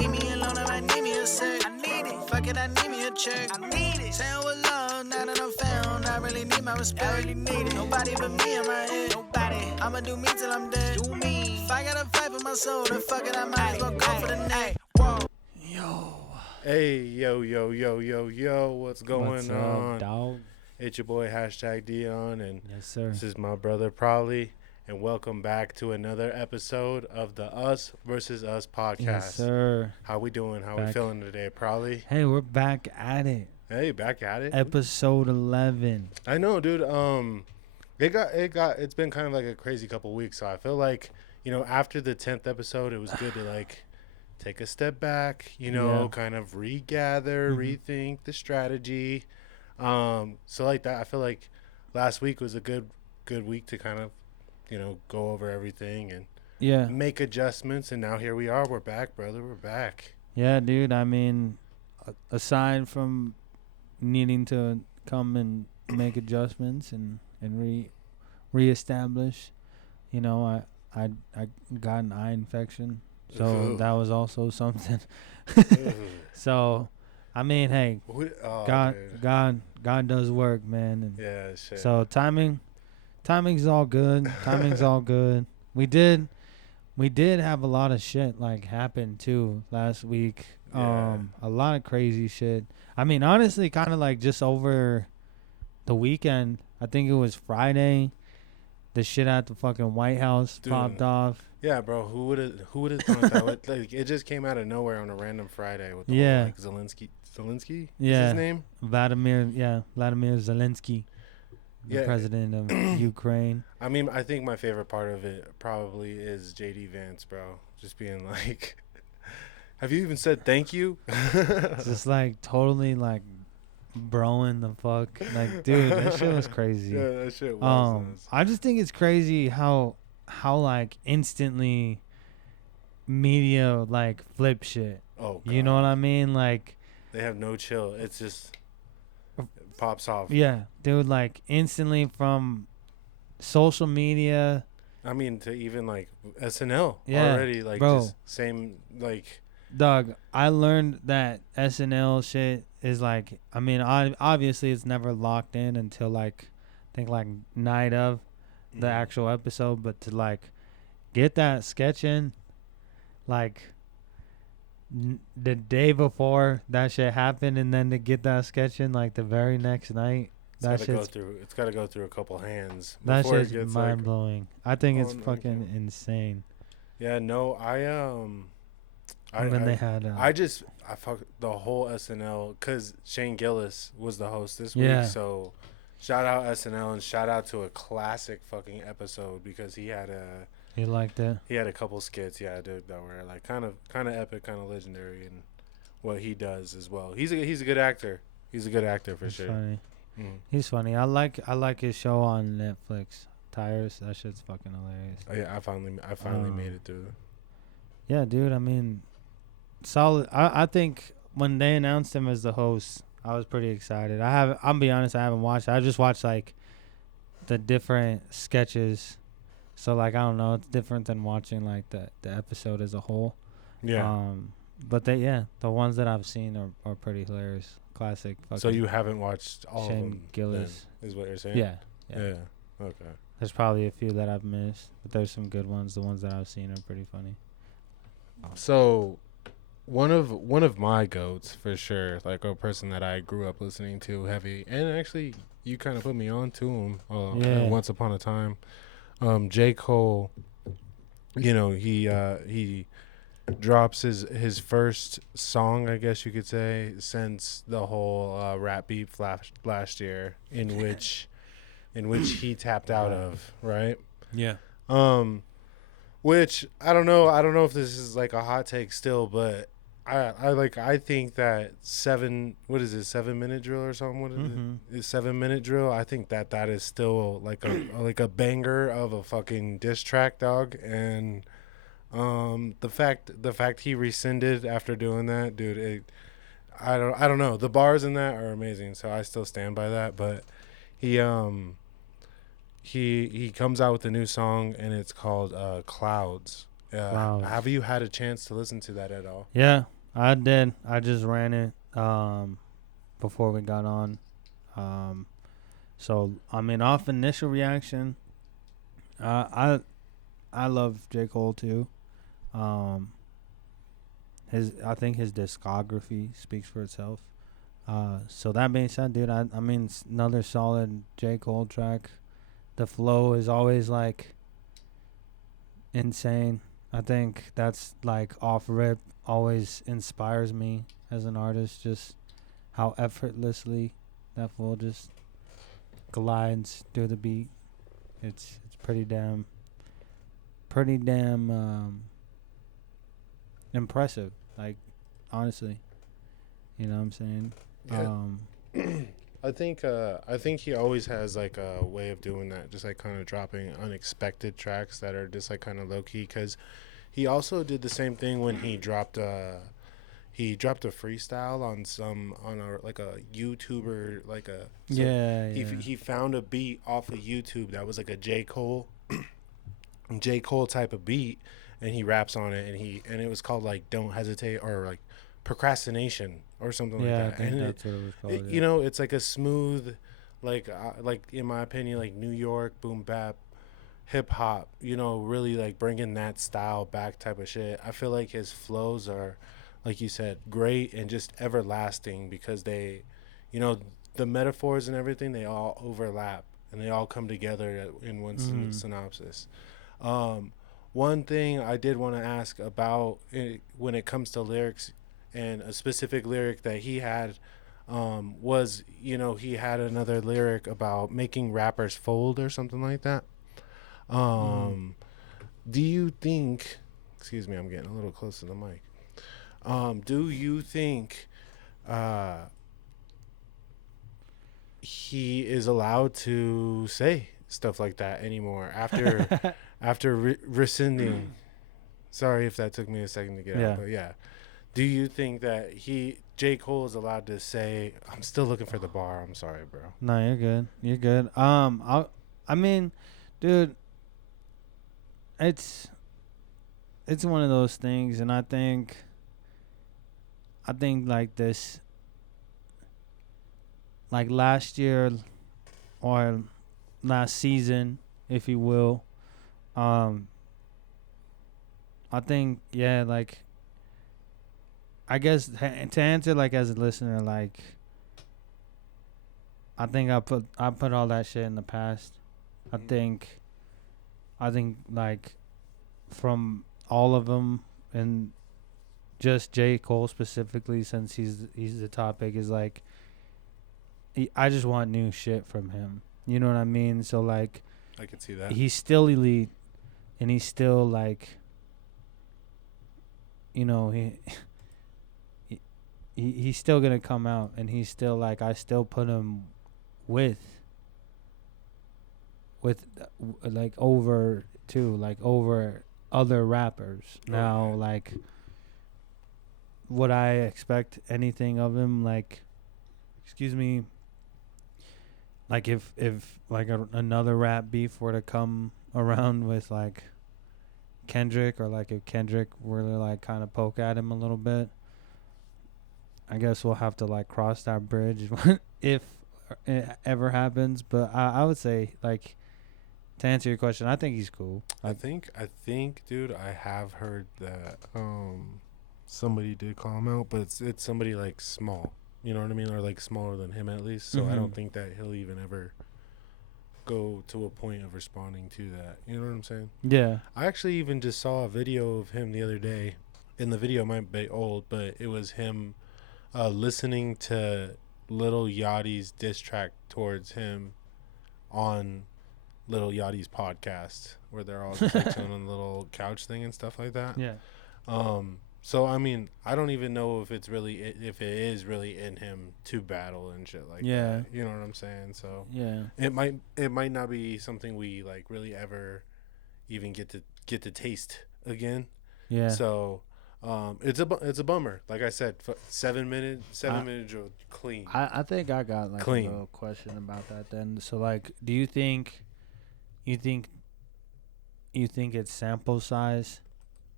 Leave me alone if I need me a sec. I need it. Fuck it, I need me a check. I need it. Saying with love, now that I'm found, I really need my respect. I really need it. Nobody but me in my head. Nobody. I'ma do me till I'm dead. Do me. If I gotta fight for my soul, then fuck it, I might as well go for the neck. Whoa. Yo. Hey, yo, what's going What's on? up, dog? It's your boy, #Dion, and Yes, sir. this is my brother, Probably, and welcome back to another episode of the Us versus Us podcast. Yes, sir. How we doing? How we feeling today, Probably? Hey, we're back at it. Hey, back at it. Episode 11. I know, dude. It's been kind of like a crazy couple weeks, so I feel like, after the 10th episode, it was good to like take a step back, kind of regather, rethink the strategy. So like that, I feel like last week was a good week to kind of, go over everything and make adjustments. And now here we are. We're back, brother. We're back. Yeah, dude. I mean, aside from needing to come and make adjustments and reestablish, I got an eye infection. So that was also something. So, I mean, hey, God does work, man. And yeah, shit. so timing's all good. Timing's all good. We did have a lot of shit like happen too last week. Yeah. A lot of crazy shit. I mean, honestly, kind of like just over the weekend. I think it was Friday. The shit at the fucking White House popped off. Yeah, bro. Who would have thought that? Like, it just came out of nowhere on a random Friday with the whole, like, Zelensky. Yeah, is his name? Vladimir Zelensky, the president of Ukraine. I mean, I think my favorite part of it probably is JD Vance, bro. Just being like, have you even said thank you? Just like totally like broing the fuck, like, dude, that shit was crazy. Yeah, that shit was. I just think it's crazy how like instantly media like flip shit. Oh, God. You know what I mean? Like, they have no chill. It's just it pops off. Yeah, dude, like instantly from social media. I mean, to even like SNL already, like, bro. Just same, like. Dog, I learned that SNL shit is like, I mean, obviously it's never locked in until like, I think like night of the actual episode, but to like get that sketch in, like the day before that shit happened, and then to get that sketch in like the very next night, it's got to go through a couple hands. That shit's mind blowing. I think it's fucking insane. Yeah, no, I fucked the whole SNL because Shane Gillis was the host this week. So shout out SNL and shout out to a classic fucking episode because he had a couple skits, dude, that were like kind of epic, kind of legendary in what he does as well. He's a good actor. He's a good actor for sure. Funny. He's funny. I like his show on Netflix, Tires. That shit's fucking hilarious. Oh, yeah, I finally made it through. Yeah, dude. I mean, solid. I think when they announced him as the host, I was pretty excited. I'm be honest, I haven't watched it. I just watched like the different sketches. So like, I don't know, it's different than watching like the episode as a whole. Yeah. But the ones that I've seen are pretty hilarious. Classic. So you haven't watched all Shane of them? Gillis is what you're saying? Yeah. Okay. There's probably a few that I've missed, but there's some good ones. The ones that I've seen are pretty funny. So one of my goats for sure, like a person that I grew up listening to heavy, and actually you kind of put me on to him once upon a time. J. Cole, he drops his first song, I guess you could say, since the whole rap beef last year, in which he tapped out of, right? Yeah. Which I don't know if this is like a hot take still, but I think that 7 minute drill or something? What is it? 7 minute drill. I think that is still like a banger of a fucking diss track, dog. And the fact he rescinded after doing that, dude, I don't know. The bars in that are amazing, so I still stand by that. But he comes out with a new song, and it's called Clouds Flowers. Have you had a chance to listen to that at all? Yeah, I did. I just ran it before we got on. So I mean, off initial reaction, I love J. Cole too. I think his discography speaks for itself. So that being said, dude, I mean, it's another solid J. Cole track. The flow is always like insane. I think that's like off rip always inspires me as an artist. Just how effortlessly that flow just glides through the beat. It's pretty damn impressive. Like honestly, you know what I'm saying? Yeah. I think he always has like a way of doing that, just like kind of dropping unexpected tracks that are just like kind of low key. Because he also did the same thing when he dropped a freestyle on a YouTuber he found a beat off of YouTube that was like a J. Cole type of beat, and he raps on it, and it was called like Don't Hesitate or like Procrastination or something like that. I think and that's what it was called. you know, it's like a smooth, like in my opinion, like New York boom bap hip hop, you know, really like bringing that style back type of shit. I feel like his flows are, like you said, great and just everlasting, because they, you know, the metaphors and everything, they all overlap and they all come together in one synopsis. One thing I did want to ask about it, when it comes to lyrics, and a specific lyric that he had was, you know, he had another lyric about making rappers fold or something like that. Do you think, excuse me, I'm getting a little close to the mic. Do you think he is allowed to say stuff like that anymore after rescinding? Sorry if that took me a second to get out, but yeah. Do you think that J. Cole is allowed to say, I'm still looking for the bar, I'm sorry, bro? No, you're good. You're good. I mean, dude, it's one of those things, and I think like this, like last year or last season, if you will, I think, yeah, like, I guess to answer, like, as a listener, like, I think I put all that shit in the past. I think like from all of them, and just J. Cole specifically, since he's the topic, is like, I just want new shit from him. You know what I mean? So like, I could see that. He's still elite, and he's still like, you know, he's still gonna come out, and he's still like, I still put him with like over other rappers. Now, like, would I expect anything of him? Like, excuse me, like if like another rap beef were to come around with like Kendrick, or like if Kendrick were to like kind of poke at him a little bit, I guess we'll have to like cross that bridge if it ever happens. But I would say, like, to answer your question, I think he's cool. I think, dude, I have heard that somebody did call him out, but it's somebody like small, you know what I mean, or like smaller than him at least. So I don't think that he'll even ever go to a point of responding to that. You know what I'm saying? Yeah. I actually even just saw a video of him the other day, and the video might be old, but it was him listening to Lil Yachty's diss track towards him on Lil Yachty's podcast, where they're all just like chilling on the little couch thing and stuff like that. Yeah. So I mean, I don't even know if it is really in him to battle and shit like that. You know what I'm saying? So yeah, it might not be something we like really ever even get to taste again. Yeah. So it's a bummer. Like I said, 7 minutes drill clean. I think I got like clean. A little question about that then. So like, do you think it's sample size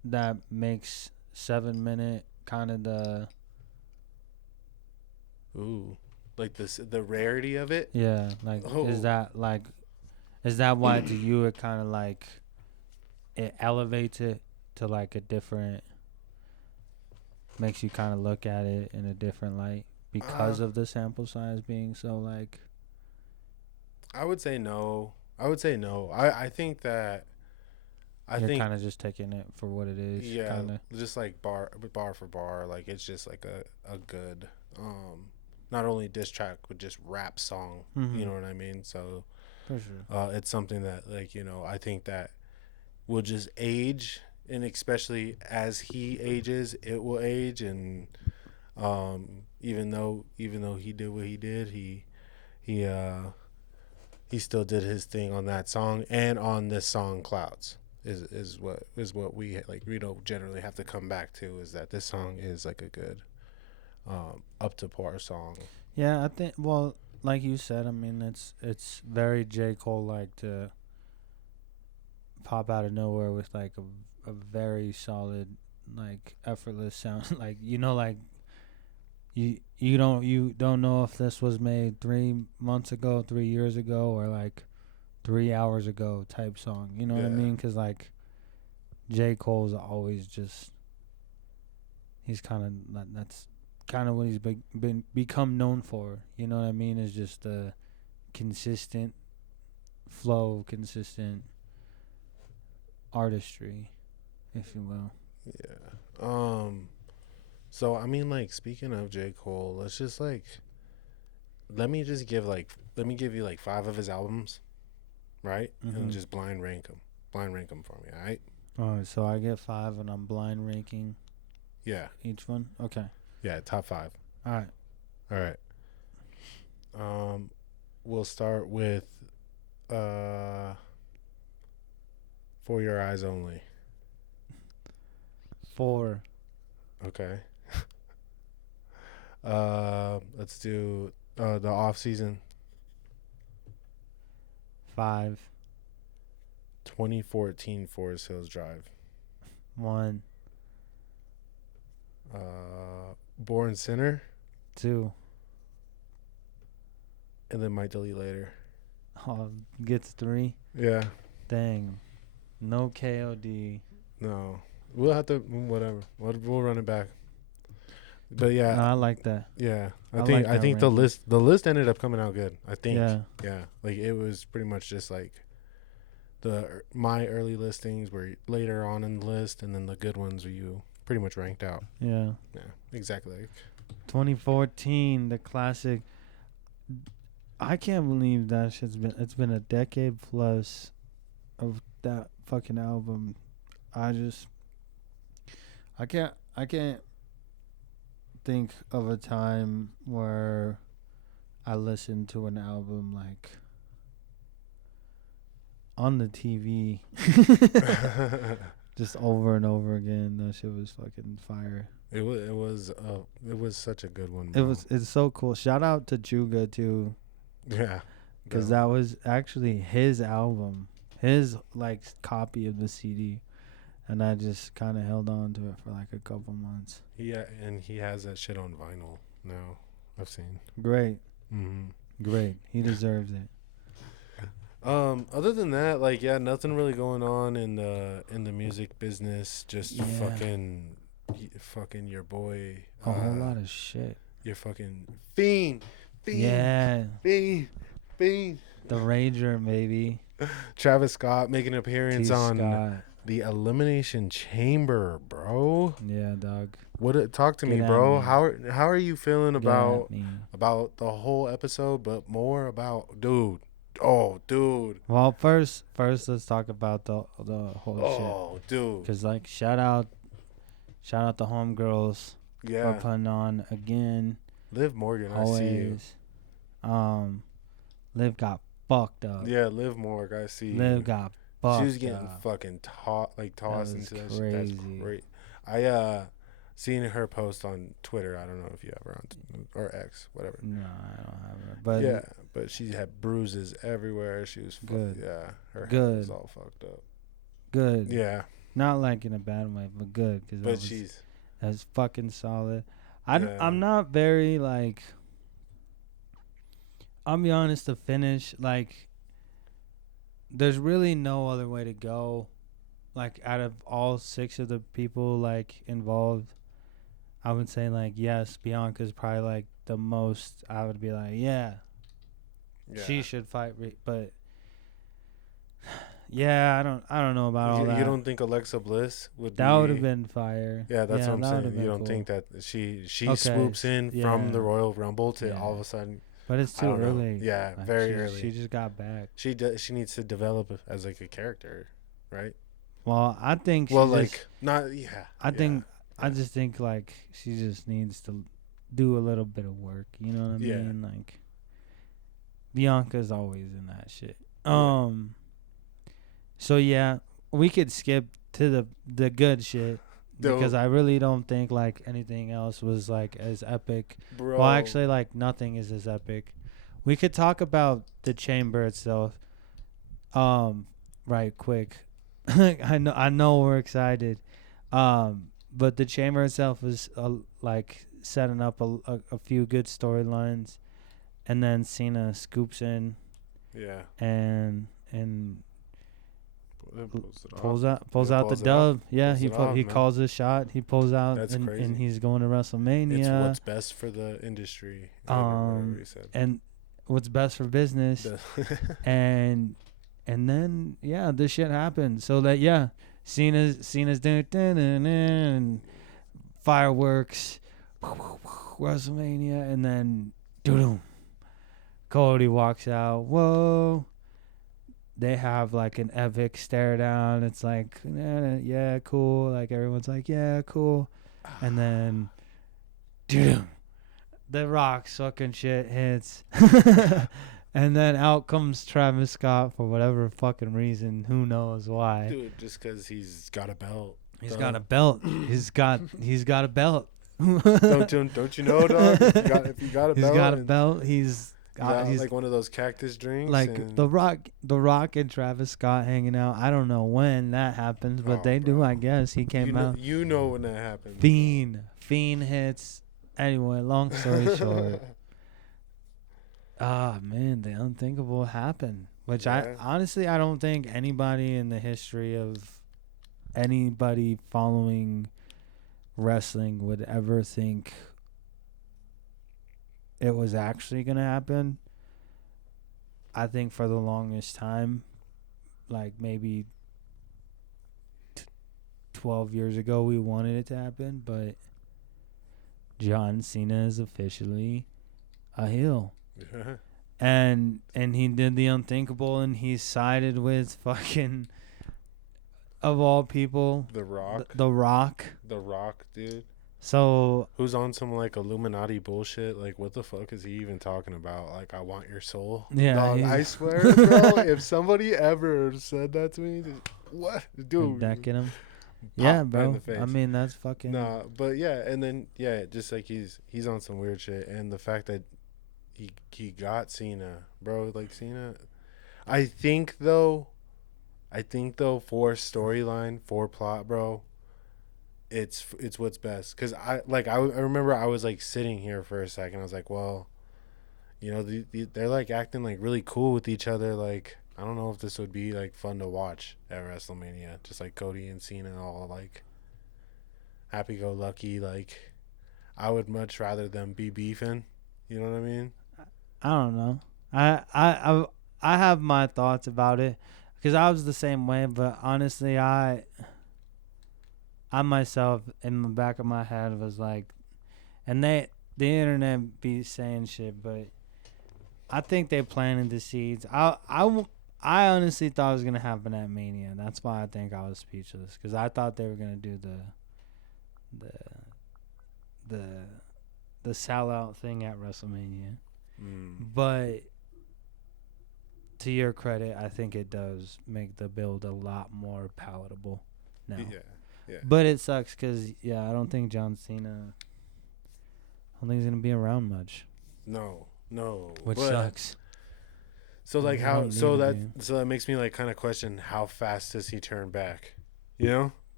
that makes 7 minute kind of the Ooh, like the rarity of it. yeah like Oh. is that why to you it kind of like it elevates it to like a different makes you kind of look at it in a different light because of the sample size being so like I would say no. I think that you're kind of just taking it for what it is. Yeah, kinda. just like bar for bar, like it's just like a good not only diss track but just rap song. Mm-hmm. You know what I mean? So For sure. it's something that like I think that will just age, and especially as he ages, it will age. And even though he did what he did, he still did his thing on that song and on this song Clouds. Is what we like. We don't generally have to come back to is that this song is like a good up to par song. Yeah, I think. Well, like you said, I mean, it's very J. Cole like to pop out of nowhere with like a very solid, like effortless sound. Like like you don't know if this was made 3 months ago, 3 years ago, or like 3 hours ago type song. You know what I mean? Because like J. Cole's always just he's kind of that's kind of what he's become known for. You know what I mean? Is just the consistent flow, consistent artistry, if you will. Yeah. So I mean, like, speaking of J. Cole, let's just like let me give you like 5 of his albums, right? Mm-hmm. And just blind rank them for me, all right? All right, so I get 5 and I'm blind ranking. Yeah. Each one. Okay. Yeah, top 5. All right. We'll start with For Your Eyes Only. 4. Okay. Let's do the Off Season. 5. 2014 Forest Hills Drive. 1. Born Sinner. 2. And then Might Delete Later. Oh, gets 3. Yeah. Dang. No KOD. No. We'll have to whatever. We'll run it back. But yeah. No, I like that. Yeah. I like think the list ended up coming out good. I think. Yeah. Yeah. Like it was pretty much just like my early listings were later on in the list, and then the good ones were you pretty much ranked out. Yeah. Yeah. Exactly. 2014, the classic. I can't believe that it's been a decade plus of that fucking album. I can't think of a time where I listened to an album like on the TV just over and over again. That shit was fucking fire. It was such a good one, bro. It's so cool. Shout out to Juga too. Yeah. Because that was actually his album, his like copy of the CD, and I just kind of held on to it for like a couple months. Yeah, and he has that shit on vinyl now. I've seen. Great. Mm-hmm. Great. He deserves it. Other than that, like, yeah, nothing really going on in the music business. Just fucking your boy. A whole lot of shit. Your fucking fiend. Yeah. Fiend. The Ranger, maybe. Travis Scott making an appearance on the Elimination Chamber, bro. Yeah, dog. Talk to me, bro. How are you feeling about the whole episode, but more about dude? Oh, dude. Well, first let's talk about the whole shit. Oh, dude. Cause like shout out the homegirls for putting on again. Liv Morgan, always. I see you. Liv got fucked up. Yeah, Liv Morgan, I see you. Liv got fucked up. She was getting fucking tossed into that shit. That's great. I seen her post on Twitter. I don't know if you have her on or X, whatever. No, I don't have her. But yeah, but she had bruises everywhere. She was good. Yeah, her good. head was all fucked up. Good. Yeah. Not like in a bad way, but good. But she's that's fucking solid. Yeah. I'm not very like. I'll be honest. To finish, like, there's really no other way to go. Like, out of all 6 of the people like involved, I would say like yes, Bianca's probably like the most. I would be like yeah. She should fight, but yeah, I don't know about all that. You don't think Alexa Bliss would? That would have been fire. Yeah, that's what I'm saying. You don't cool. think that she Okay, swoops in from the Royal Rumble to all of a sudden? But it's too early. Yeah, like, very early. She just got back. She needs to develop as like a character, right? Well, I think. I just think like she just needs to do a little bit of work. You know what I mean? Like Bianca's always in that shit. So yeah, we could skip to the good shit because I really don't think like anything else was like as epic. Bro. Well, actually, like nothing is as epic. We could talk about the chamber itself. Right quick. I know we're excited. But the chamber itself was like setting up a few good storylines, and then Cena scoops in. Yeah. And pulls out the dub. Yeah, he calls his shot. He pulls out. That's crazy. And he's going to WrestleMania. It's what's best for the industry. And what's best for business. and then this shit happened. So that Cena's doing and fireworks, WrestleMania, and then Cody walks out. Whoa. They have like an epic stare down. It's like, yeah, cool. Like everyone's like, yeah, cool. And then, the Rock's fucking shit hits. And then out comes Travis Scott for whatever fucking reason. Who knows why? Dude, just because he's got a belt. He's got a belt. He's got a belt. Don't you know, dog? If you got a belt. He's got a belt. He's like one of those cactus drinks. Like the Rock and Travis Scott hanging out. I don't know when that happens, but they do. I guess he came out. You know when that happens. Fiend hits. Anyway, long story short. Man, the unthinkable happened. Which I honestly don't think anybody in the history of anybody following wrestling would ever think it was actually gonna happen. I think for the longest time, like maybe 12 years ago, we wanted it to happen, but John Cena is officially a heel. Yeah. And he did the unthinkable, and he sided with fucking, of all people, The Rock. The Rock. The Rock, dude. So who's on some like Illuminati bullshit? Like, what the fuck is he even talking about? Like, I want your soul. Yeah, dog, I swear, bro. If somebody ever said that to me, what, dude? Decking him. Yeah, bro. I mean, that's fucking. Nah, but yeah, and then just like he's on some weird shit, and the fact that he got Cena, bro. Like Cena, I think though, for storyline, for plot, bro. It's what's best, because I remember I was like sitting here for a second. I was like, well, you know, they're like acting like really cool with each other. Like, I don't know if this would be like fun to watch at WrestleMania. Just like Cody and Cena all like happy go lucky. Like, I would much rather them be beefing. You know what I mean? I don't know. I have my thoughts about it, because I was the same way. But honestly, I myself, in the back of my head, was like, and the internet be saying shit, but I think they planted the seeds. I honestly thought it was gonna happen at Mania. That's why I think I was speechless, because I thought they were gonna do the sellout thing at WrestleMania. But to your credit, I think it does make the build a lot more palatable now. Yeah. But it sucks because, I don't think John Cena, he's going to be around much. No. Which sucks. So, like, so that makes me, like, kind of question how fast does he turn back? You know?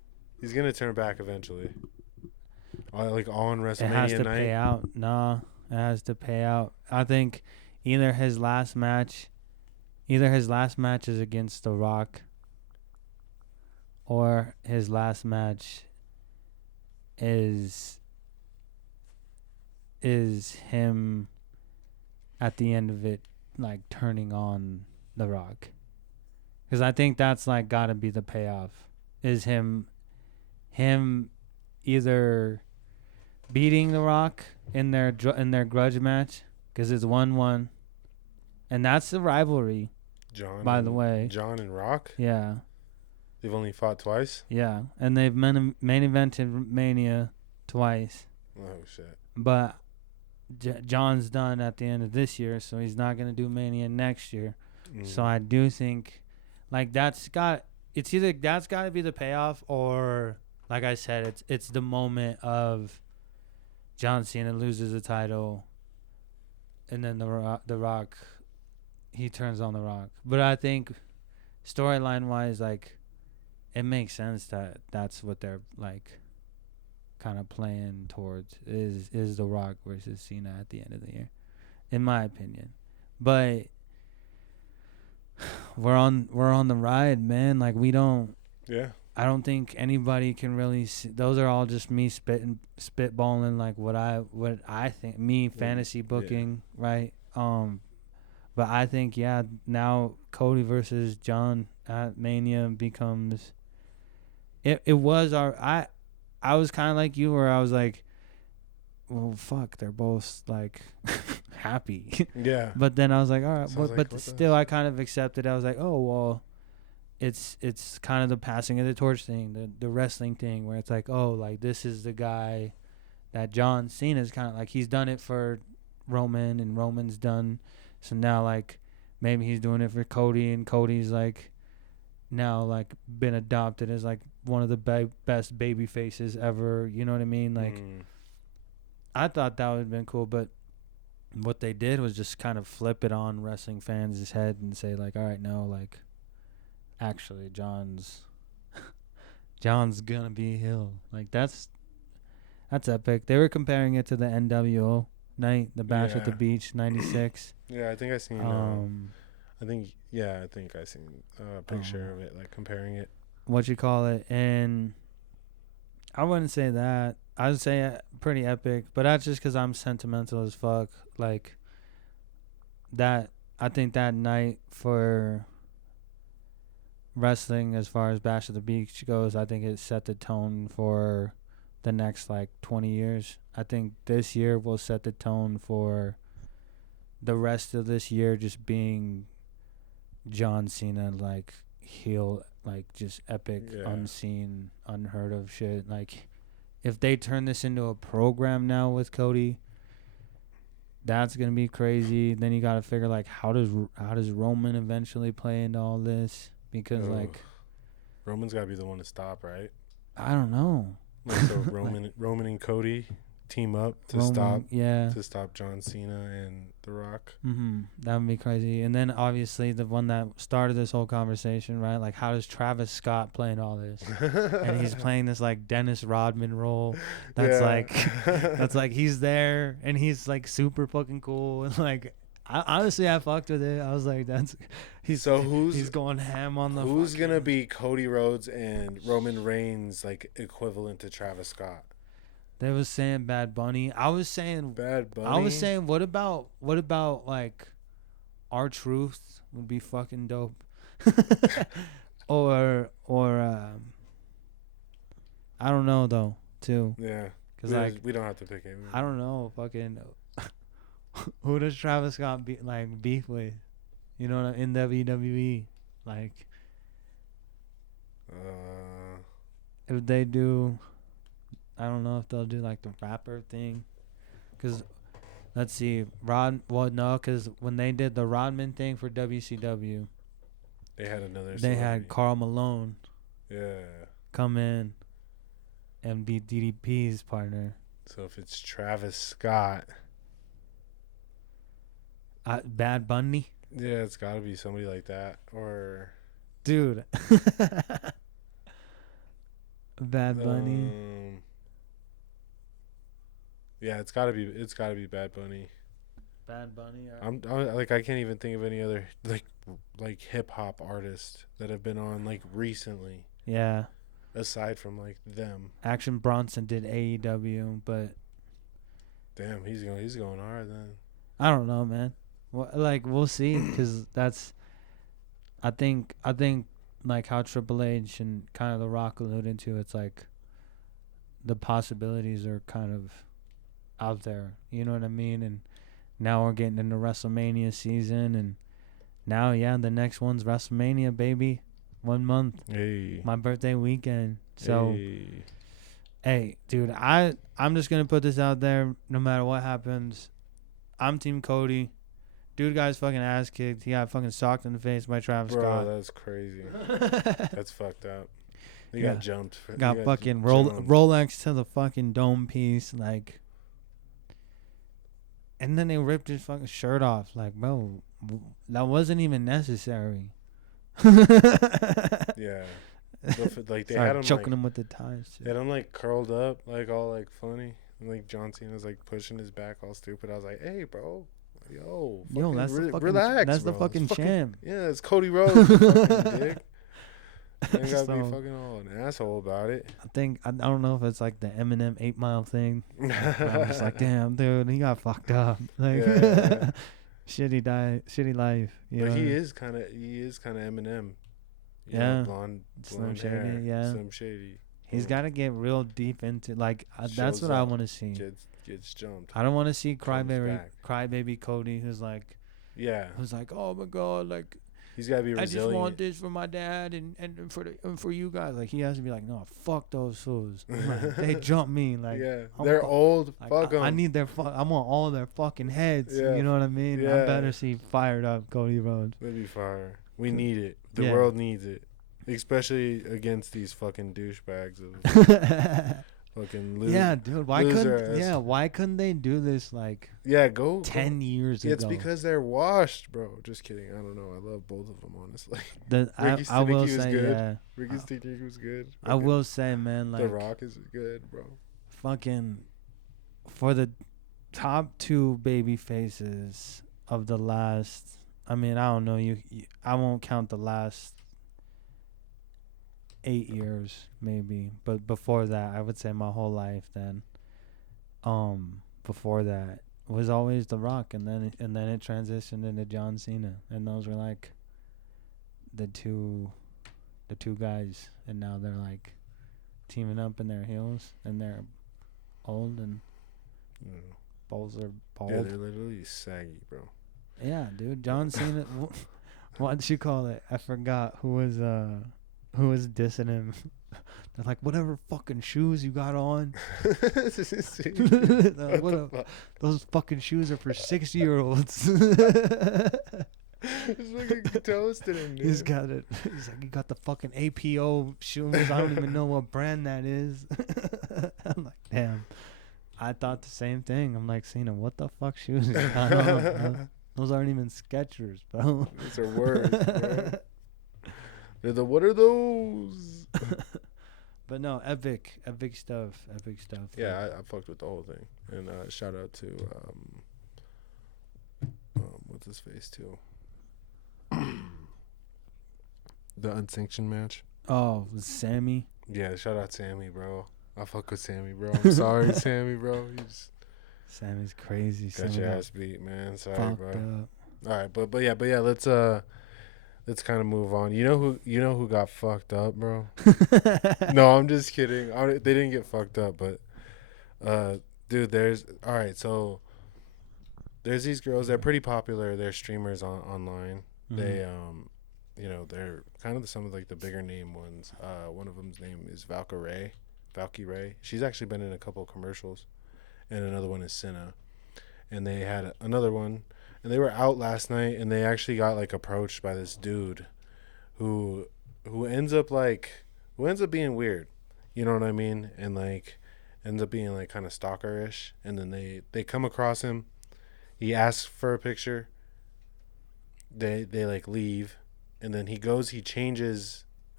He's gonna turn back eventually. Like on WrestleMania It has to night. pay out. No, it has to pay out. I think either his last match is against The Rock, or his last match is him at the end of it, like turning on The Rock. Because I think that's like got to be the payoff. Is him either beating The Rock in their grudge match, because it's 1-1, and that's the rivalry. By the way, John and Rock. Yeah. They've only fought twice. Yeah, and they've main evented Mania twice. Oh shit! But John's done at the end of this year, so he's not gonna do Mania next year. So I do think, like, it's either that's got to be the payoff, or like I said, it's the moment of John Cena loses the title, and then the Rock, he turns on The Rock. But I think storyline wise, like, it makes sense that that's what they're like kind of playing towards is The Rock versus Cena at the end of the year, in my opinion. But we're on the ride, man. Like, we don't. Yeah. I don't think anybody can really see. Those are all just me spitballing, like what I think, me fantasy booking, right? But I think, yeah, now Cody versus John at Mania becomes. It was I was kind of like you, where I was like, well, fuck, they're both like happy. Yeah. But then I was like, all right, So but still, I kind of accepted. I was like, oh well. It's kind of the passing of the torch thing, the wrestling thing, where it's like, oh, like, this is the guy that John Cena's kind of like, he's done it for Roman, and Roman's done, so now, like, maybe he's doing it for Cody, and Cody's like now, like, been adopted as like one of the best baby faces ever, you know what I mean? Like, I thought that would have been cool, but what they did was just kind of flip it on wrestling fans' head and say, like, all right, no, like, actually John's gonna be heel. Like, that's epic. They were comparing it to the NWO night, the Bash at the Beach '96. Yeah, I think I seen. I think I seen a picture of it, like, comparing it. What you call it? And I wouldn't say that. I would say pretty epic, but that's just because I'm sentimental as fuck. Like, that, I think that night for wrestling, as far as Bash at the Beach goes, I think it set the tone for the next, like, 20 years. I think this year will set the tone for the rest of this year, just being John Cena, like, heel, like, just epic, unseen, unheard of shit. Like, if they turn this into a program now with Cody, that's gonna be crazy. Then you gotta figure, like, how does Roman eventually play into all this? Because like, Roman's gotta be the one to stop, right? I don't know. Like, so Roman and Cody team up to stop John Cena and The Rock. That would be crazy. And then obviously the one that started this whole conversation, right? Like, how does Travis Scott play in all this? And he's playing this, like, Dennis Rodman role. That's like he's there and he's, like, super fucking cool, and, like, I fucked with it. I was like, he's going ham on the. Who's gonna be Cody Rhodes and Roman Reigns, like, equivalent to Travis Scott? They was saying Bad Bunny. I was saying Bad Bunny. I was saying, what about like, R-Truth would be fucking dope. or I don't know though too. Yeah. Cause, like, we don't have to pick it. I don't know, fucking. Who does Travis Scott beef with? You know, in WWE, like, if they do, I don't know if they'll do, like, the rapper thing, cause let's see, cause when they did the Rodman thing for WCW, they had Karl Malone, come in and be DDP's partner. So if it's Travis Scott. Bad Bunny? Yeah, it's got to be somebody like that. Or, dude, Bad Bunny. Yeah, it's gotta be Bad Bunny. Bad Bunny. I'm like, I can't even think of any other like hip hop artists that have been on like recently. Yeah. Aside from like them. Action Bronson did AEW, but damn, he's going hard then. I don't know, man. Like we'll see, because that's. I think like how Triple H and kind of The Rock alluded to, it's like the possibilities are kind of out there. You know what I mean? And now we're getting into WrestleMania season, and now the next one's WrestleMania, baby. 1 month. Hey. My birthday weekend. So hey, dude, I'm just gonna put this out there. No matter what happens, I'm Team Cody. Dude got his fucking ass kicked. He got fucking socked in the face by Travis Scott. Bro, that's crazy. That's fucked up. He got jumped. Got fucking Rolex to the fucking dome piece, like. And then they ripped his fucking shirt off. Like, bro, that wasn't even necessary. Yeah. Like they had him choking him with the ties. They had him like curled up, like all like funny. And like John Cena was like pushing his back all stupid. I was like, hey, bro. Yo, that's the fucking, relax. That's bro. the fucking champ. Yeah, it's Cody Rhodes. You fucking dick. You ain't gotta be fucking all an asshole about it. I don't know if it's like the Eminem 8 Mile thing. I'm just like, damn, dude, he got fucked up. Like, shitty life. But he is kind of Eminem. You know, blonde Slim hair, Shady. Slim Shady. He's got to get real deep into like that's what I want to see. Gets jumped. I don't want to see crybaby Cody who's like, oh my god, like he's got to be resilient. I just want this for my dad and for you guys. Like he has to be like, no, fuck those fools. Like, they jumped me. Like they're old. Like, fuck them. I need I want all their fucking heads. Yeah. You know what I mean? Yeah. I better see fired up Cody Rhodes. That'd be fire. We need it. The world needs it. Especially against these fucking douchebags of fucking dude. Why couldn't they do this like 10 years ago? It's because they're washed, bro. Just kidding. I don't know. I love both of them, honestly. I will say, good. Ricky Sticky was good. I will say, man, like The Rock is good, bro. Fucking for the top 2 baby faces of the last. I mean, I don't know. I won't count the last 8 years, maybe, but before that, I would say my whole life. Then, before that was always The Rock, and then it transitioned into John Cena, and those were like the two guys, and now they're like teaming up in their heels, and they're old and balls are bald. Yeah, they're literally saggy, bro. Yeah, dude. John Cena. What'd you call it? I forgot who was dissing him. They're like, whatever fucking shoes you got on. Those fucking shoes are for 60-year-olds. It's like toasted him, dude. He's got it. He's like, you got the fucking APO shoes. I don't even know what brand that is. I'm like, damn. I thought the same thing. I'm like, Cena, what the fuck shoes you got on, bro? Those aren't even Skechers, bro. Those are words, bro. They're what are those? But no, epic stuff. Yeah, I fucked with the whole thing. And shout out to what's his face too? The unsanctioned match. Oh, Sammy. Yeah, shout out Sammy, bro. I fuck with Sammy, bro. I'm sorry, Sammy, bro. Sammy's crazy. Got your ass beat, man. Sorry, bro. Up. All right, but yeah, let's kind of move on. You know who got fucked up, bro? No, I'm just kidding. They didn't get fucked up, but dude, so there's these girls. They're pretty popular. They're streamers online. Mm-hmm. They they're kind of some of like the bigger name ones. One of them's name is Valky Ray. She's actually been in a couple of commercials, and another one is Cinna. And they had another one, and they were out last night, and they actually got like approached by this dude, who ends up being weird, you know what I mean, and like ends up being like kind of stalkerish. And then they come across him. He asks for a picture. They like leave, and then he changes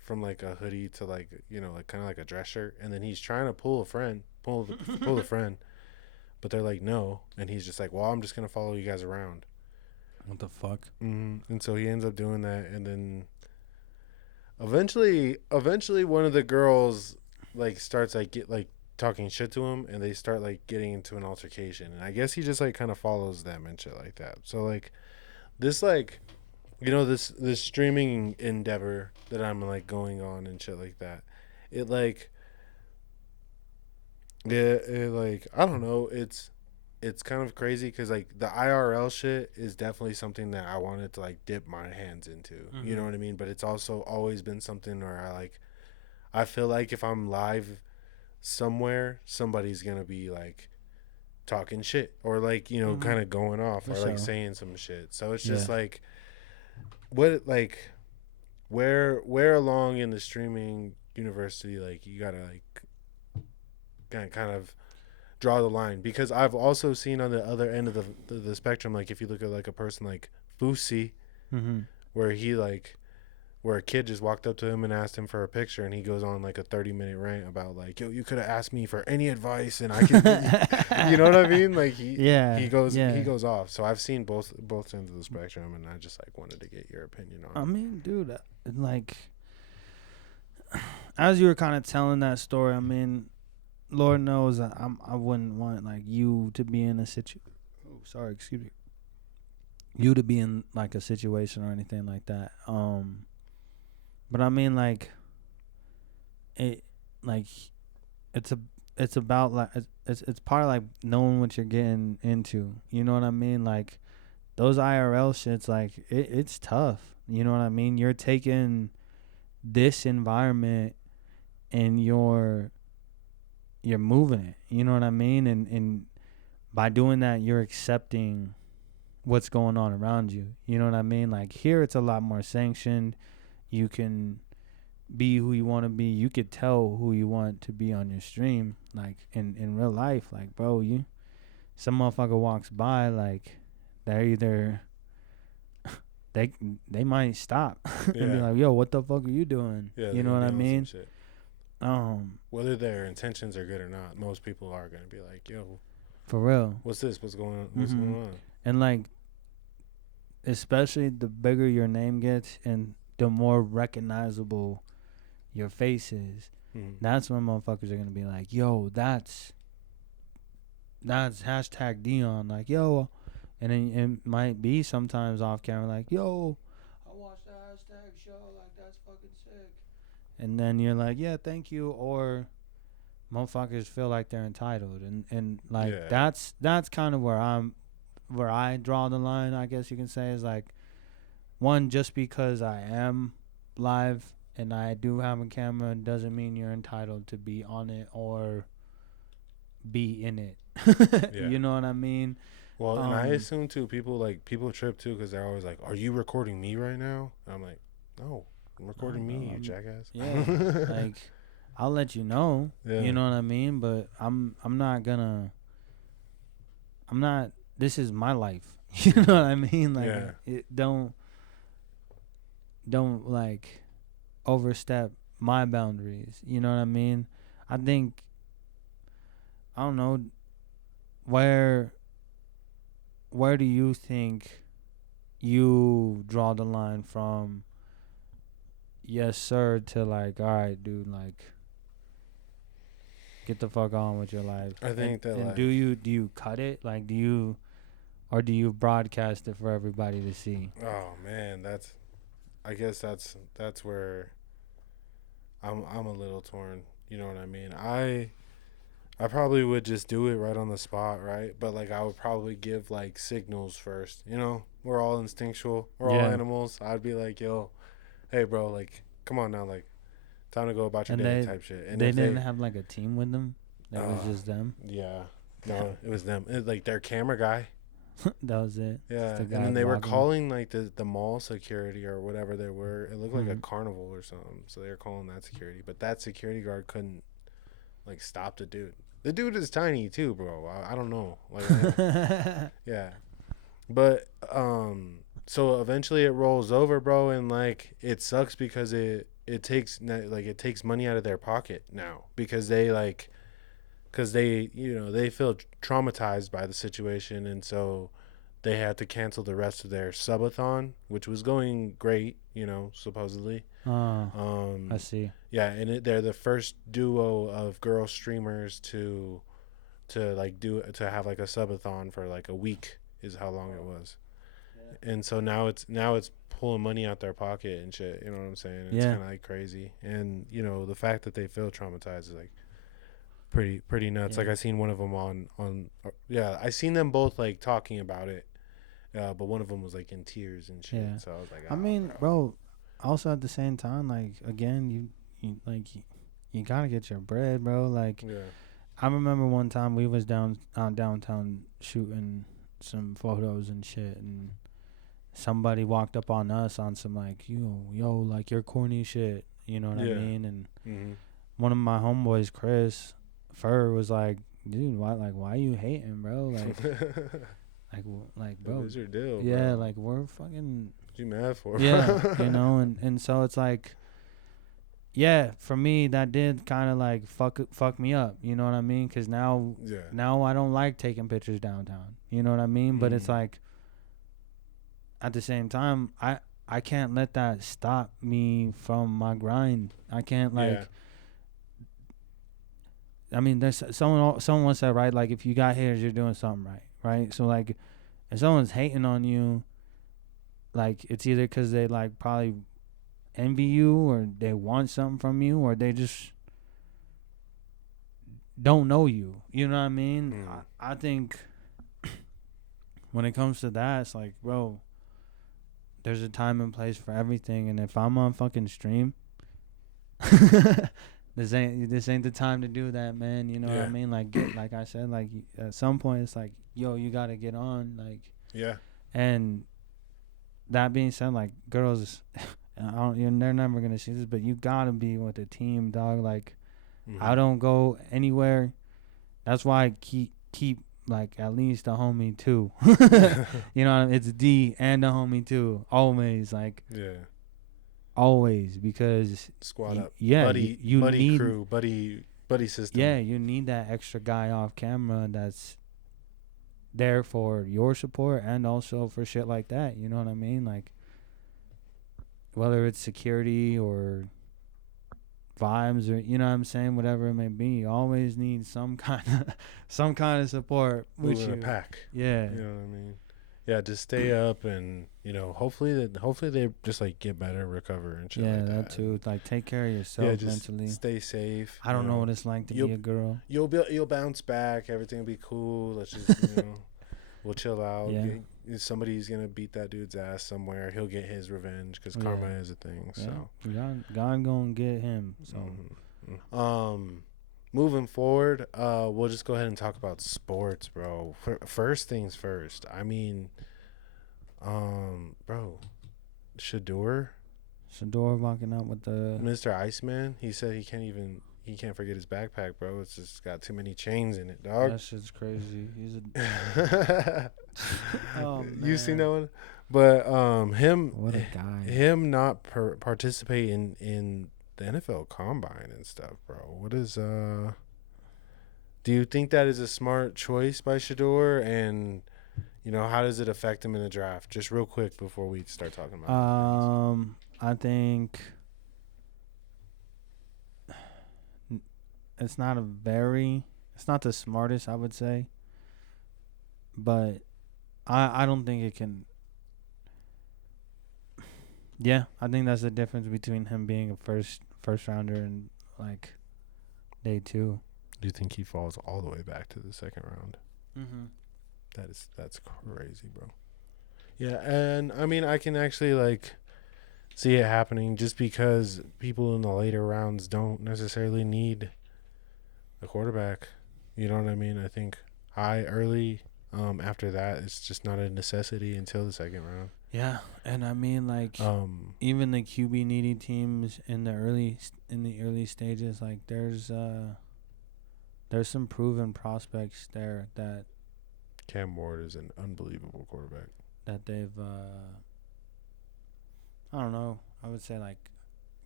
from like a hoodie to like, you know, like kind of like a dress shirt, and then he's trying to pull the friend, but they're like no, and he's just like, well, I'm just gonna follow you guys around. What the fuck? And so he ends up doing that, and then eventually one of the girls like starts like get like talking shit to him, and they start like getting into an altercation, and I guess he just like kind of follows them and shit like that. So like this like, you know, this streaming endeavor that I'm like going on and shit like that, it like it like, I don't know, it's kind of crazy because like the IRL shit is definitely something that I wanted to like dip my hands into. You know what I mean? But it's also always been something where I feel like if I'm live somewhere, somebody's gonna be like talking shit or like, you know, kind of going off or like saying some shit. So it's just like, what like where along in the streaming university, like you gotta like kind of draw the line, because I've also seen on the other end of the spectrum, like if you look at like a person like Fusi, where he like, where a kid just walked up to him and asked him for a picture, and he goes on like a 30-minute rant about like, yo, you could have asked me for any advice and I could you know what I mean? Like he goes off. So I've seen both ends of the spectrum, and I just like wanted to get your opinion on it. I mean, dude, like as you were kind of telling that story, I mean, Lord knows I wouldn't want like you to be in a you to be in like a situation or anything like that. But I mean, like it's about like it's part of like knowing what you're getting into. You know what I mean? Like those IRL shits, like it's tough. You know what I mean? You're taking this environment and you're moving it. You know what I mean? And by doing that, you're accepting what's going on around you. You know what I mean? Like here, it's a lot more sanctioned. You can be who you want to be. You could tell who you want to be on your stream. Like in real life, like, bro, some motherfucker walks by, like they're either they might stop and be like, yo, what the fuck are you doing? You know what I mean? Whether their intentions are good or not, most people are gonna be like, yo, for real, what's this? What's going on? What's going on? And like, especially the bigger your name gets and the more recognizable your face is, that's when motherfuckers are gonna be like, yo, that's hashtag Dion, like, yo. And then it might be sometimes off camera like, yo, I watched the hashtag show, like that's fucking sick. And then you're like, yeah, thank you. Or motherfuckers feel like they're entitled, and like that's kind of where I draw the line, I guess you can say, is like, one, just because I am live and I do have a camera doesn't mean you're entitled to be on it or be in it. You know what I mean? Well, and I assume too, people trip too, because they're always like, are you recording me right now? And I'm like, no, I'm recording me, you jackass. Yeah. Like, I'll let you know. You know what I mean? But I'm not, this is my life. You know what I mean? Like, don't like overstep my boundaries. You know what I mean? I think, I don't know, where do you think you draw the line from yes sir to like, all right, dude, like, get the fuck on with your life? I think that, and like, do you cut it? Like, do you broadcast it for everybody to see? Oh man, I guess that's where I'm a little torn. You know what I mean? I probably would just do it right on the spot, right? But like, I would probably give like signals first. You know, we're all instinctual. We're all animals. I'd be like, yo, hey bro, like, come on now, like, time to go about your day type shit. And they didn't have like a team with them. It was just them. Yeah, no, it was them. It was like their camera guy. That was it. Yeah, and then they were calling like the mall security or whatever they were. It looked like a carnival or something. So they were calling that security, but that security guard couldn't like stop the dude. The dude is tiny too, bro. I don't know. Like, yeah, but so eventually it rolls over, bro, and like, it sucks because it it takes money out of their pocket now because they they feel traumatized by the situation, and so they had to cancel the rest of their subathon, which was going great, supposedly. I see. Yeah, and they're the first duo of girl streamers to have like a subathon for like a week is how long it was. Yeah. And so now it's pulling money out their pocket and shit, you know what I'm saying? It's kind of like crazy. And the fact that they feel traumatized is like pretty nuts. Like I seen one of them I seen them both like talking about it. But one of them was like in tears and shit. Yeah. So I was like, I mean, bro, also at the same time, like again, you gotta get your bread, bro. Like, I remember one time we was downtown shooting some photos and shit, and somebody walked up on us on some like, yo, like your corny shit, you know what I mean? And one of my homeboys, Chris Fur, was like, dude, why you hating, bro? Like, like, bro, what's your deal, yeah, bro? like we're fucking. What you mad for? Yeah, and so it's like, yeah, for me that did kind of like fuck me up, you know what I mean? Because now I don't like taking pictures downtown, you know what I mean? But it's like, at the same time, I can't let that stop me from my grind. I can't like. I mean, there's someone once said, right, like if you got haters, you're doing something right? So like, if someone's hating on you, like it's either because they like probably envy you or they want something from you or they just don't know you. You know what I mean? I think when it comes to that, it's like, bro, there's a time and place for everything. And if I'm on fucking stream, this ain't the time to do that, man. You know what I mean? Like, like I said, like at some point it's like, yo, you got to get on. Like, and that being said, like girls, they're never gonna see this, but you gotta be with a team, dog. Like, I don't go anywhere. That's why I keep like at least a homie too. You know, it's D and a homie too. Always, like, always, because squad up. Buddy, you buddy need crew, buddy system. Yeah, you need that extra guy off camera that's there for your support and also for shit like that. You know what I mean? Like, whether it's security or vibes or, you know what I'm saying, whatever it may be, you always need some kind of support with you. A pack. Yeah. You know what I mean? Yeah, just stay up and, hopefully they just like get better, recover and shit like that. Yeah, that too. Like, take care of yourself mentally. Stay safe. I don't know what it's like to be a girl. You'll bounce back. Everything will be cool. Let's just, we'll chill out. Yeah. Somebody's gonna beat that dude's ass somewhere. He'll get his revenge because karma is a thing. Yeah. So God gonna get him. So, moving forward, we'll just go ahead and talk about sports, bro. First things first. I mean, bro, Shador walking out with the Mr. Iceman. He said he can't forget his backpack, bro. It's just got too many chains in it, dog. That shit's crazy. He's a oh, man. You seen that one? But him, what a guy. Him not participating in the NFL Combine and stuff, bro. What is do you think that is a smart choice by Shador? And how does it affect him in the draft? Just real quick before we start talking about I think it's not the smartest, I would say, but I don't think it can. Yeah, I think that's the difference between him being a first rounder and like day 2. Do you think he falls all the way back to the second round? Mm-hmm. That's crazy, bro. Yeah, and I mean I can actually like see it happening just because people in the later rounds don't necessarily need a quarterback. You know what I mean? I think early. After that, it's just not a necessity until the second round. Yeah, and I mean, like, even the QB needy teams in the early stages, like, there's some proven prospects there that Cam Ward is an unbelievable quarterback. That they've, I don't know, I would say like